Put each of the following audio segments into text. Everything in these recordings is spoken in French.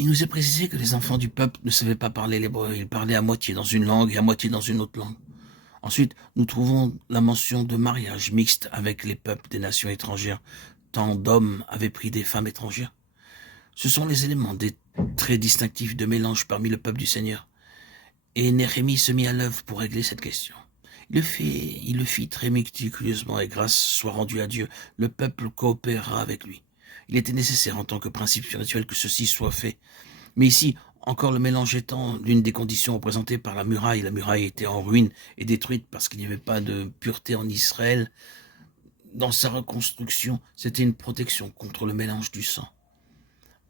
Il nous est précisé que les enfants du peuple ne savaient pas parler l'hébreu, ils parlaient à moitié dans une langue et à moitié dans une autre langue. Ensuite, nous trouvons la mention de mariage mixte avec les peuples des nations étrangères. Tant d'hommes avaient pris des femmes étrangères. Ce sont les éléments des traits distinctifs de mélange parmi le peuple du Seigneur. Et Néhémie se mit à l'œuvre pour régler cette question. Il le fit très méticuleusement et grâce soit rendue à Dieu, le peuple coopérera avec lui. Il était nécessaire en tant que principe spirituel que ceci soit fait. Mais ici, encore le mélange étant l'une des conditions représentées par la muraille était en ruine et détruite parce qu'il n'y avait pas de pureté en Israël. Dans sa reconstruction, c'était une protection contre le mélange du sang.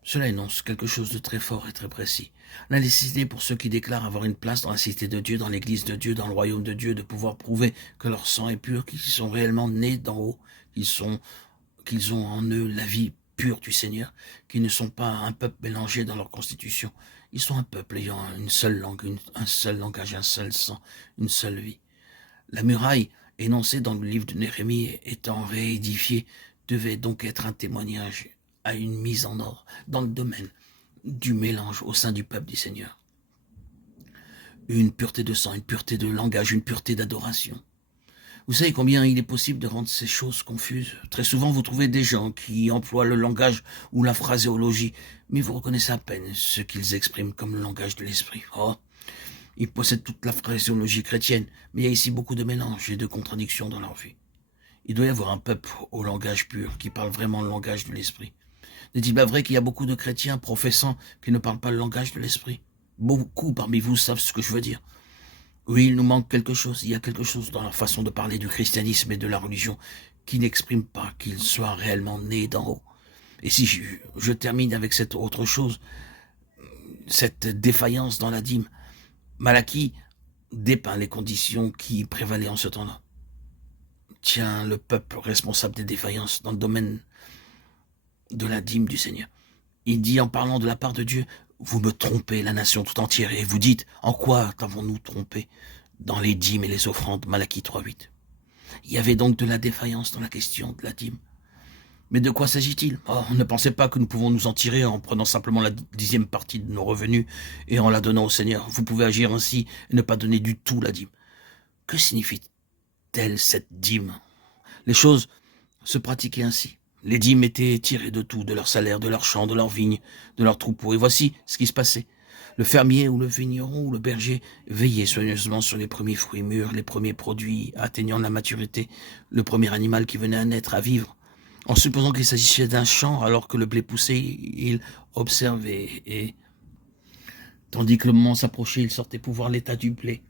Cela énonce quelque chose de très fort et très précis. La nécessité pour ceux qui déclarent avoir une place dans la cité de Dieu, dans l'église de Dieu, dans le royaume de Dieu, de pouvoir prouver que leur sang est pur, qu'ils sont réellement nés d'en haut, qu'ils ont en eux la vie pure du Seigneur, qu'ils ne sont pas un peuple mélangé dans leur constitution. Ils sont un peuple ayant une seule langue, un seul langage, un seul sang, une seule vie. La muraille, énoncée dans le livre de Néhémie, étant réédifiée, devait donc être un témoignage à une mise en ordre dans le domaine du mélange au sein du peuple du Seigneur. Une pureté de sang, une pureté de langage, une pureté d'adoration. Vous savez combien il est possible de rendre ces choses confuses? Très souvent, vous trouvez des gens qui emploient le langage ou la phraséologie, mais vous reconnaissez à peine ce qu'ils expriment comme le langage de l'esprit. Oh, ils possèdent toute la phraséologie chrétienne, mais il y a ici beaucoup de mélanges et de contradictions dans leur vie. Il doit y avoir un peuple au langage pur qui parle vraiment le langage de l'esprit. N'est-il pas vrai qu'il y a beaucoup de chrétiens professant qui ne parlent pas le langage de l'esprit? Beaucoup parmi vous savent ce que je veux dire. Oui, il nous manque quelque chose. Il y a quelque chose dans la façon de parler du christianisme et de la religion qui n'exprime pas qu'ils soient réellement nés d'en haut. Et si je termine avec cette autre chose, cette défaillance dans la dîme, Malachie dépeint les conditions qui prévalaient en ce temps-là. Tient le peuple responsable des défaillances dans le domaine de la dîme du Seigneur. Il dit en parlant de la part de Dieu, vous me trompez la nation tout entière et vous dites, en quoi t'avons-nous trompé? Dans les dîmes et les offrandes, Malachie 3.8. Il y avait donc de la défaillance dans la question de la dîme. Mais de quoi s'agit-il? Ne pensez pas que nous pouvons nous en tirer en prenant simplement la 10e partie de nos revenus et en la donnant au Seigneur. Vous pouvez agir ainsi et ne pas donner du tout la dîme. Que signifie-t-elle cette dîme? Les choses se pratiquaient ainsi. Les dîmes étaient tirées de tout, de leur salaire, de leurs champs, de leurs vignes, de leurs troupeaux. Et voici ce qui se passait. Le fermier ou le vigneron ou le berger veillait soigneusement sur les premiers fruits mûrs, les premiers produits atteignant la maturité, le premier animal qui venait à naître, à vivre. En supposant qu'il s'agissait d'un champ, alors que le blé poussait, il observait et, tandis que le moment s'approchait, il sortait pour voir l'état du blé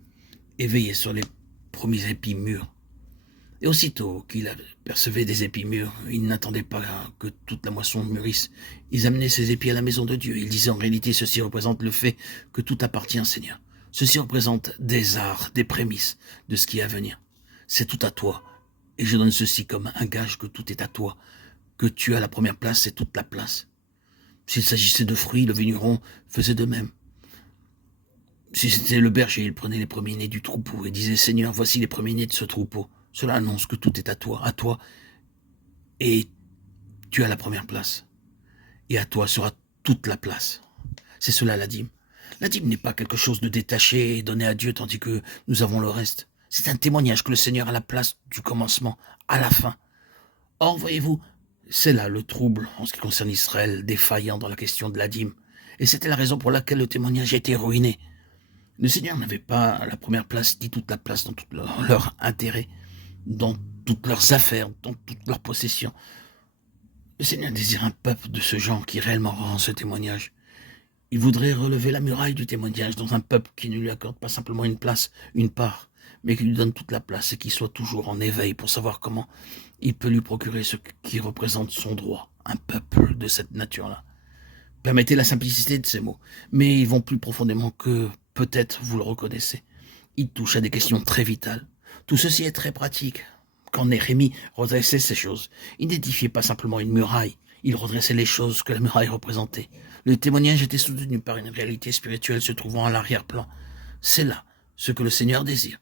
et veillait sur les premiers épis mûrs. Et aussitôt qu'il apercevait des épis mûrs, il n'attendait pas que toute la moisson mûrisse. Ils amenaient ces épis à la maison de Dieu. Il disait en réalité, ceci représente le fait que tout appartient au Seigneur. Ceci représente des arts, des prémices de ce qui est à venir. C'est tout à toi. Et je donne ceci comme un gage que tout est à toi, que tu as la première place, c'est toute la place. S'il s'agissait de fruits, le vigneron faisait de même. Si c'était le berger, il prenait les premiers-nés du troupeau et disait, Seigneur, voici les premiers-nés de ce troupeau. Cela annonce que tout est à toi, et tu as la première place. Et à toi sera toute la place. C'est cela la dîme. La dîme n'est pas quelque chose de détaché et donné à Dieu tandis que nous avons le reste. C'est un témoignage que le Seigneur a la place du commencement à la fin. Or, voyez-vous, c'est là le trouble en ce qui concerne Israël, défaillant dans la question de la dîme. Et c'était la raison pour laquelle le témoignage a été ruiné. Le Seigneur n'avait pas la première place, ni toute la place dans tout leur intérêt, dans toutes leurs affaires, dans toutes leurs possessions. Le Seigneur désire un peuple de ce genre qui réellement rend ce témoignage. Il voudrait relever la muraille du témoignage dans un peuple qui ne lui accorde pas simplement une place, une part, mais qui lui donne toute la place et qui soit toujours en éveil pour savoir comment il peut lui procurer ce qui représente son droit, un peuple de cette nature-là. Permettez la simplicité de ces mots, mais ils vont plus profondément que peut-être vous le reconnaissez. Ils touchent à des questions très vitales. Tout ceci est très pratique. Quand Néhémie redressait ces choses, il n'édifiait pas simplement une muraille, il redressait les choses que la muraille représentait. Le témoignage était soutenu par une réalité spirituelle se trouvant à l'arrière-plan. C'est là ce que le Seigneur désire.